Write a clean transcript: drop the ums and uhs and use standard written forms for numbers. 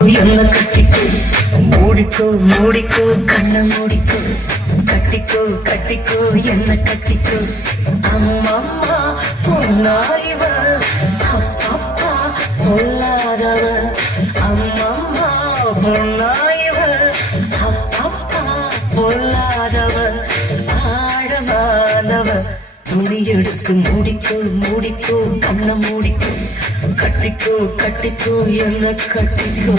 என்ன கட்டிக்கோ மூடிக்கோ மூடிக்கோ கண்ண மூடிக்கோ கட்டிக்கோ கட்டிக்கோ என்ன கட்டிக்கோ அம்மா பொன்னாயிவ அப்பா பொல்லாதவ அம்மம்மா பொன்னாயிவ அப்பா பொல்லாதவ ஆழமானவ துணி எடுத்து மூடிக்கோ மூடிக்கோ கண்ண மூடிக்கோ கட்டிக்கோ கட்டிக்கோ என்ன கட்டிக்கோ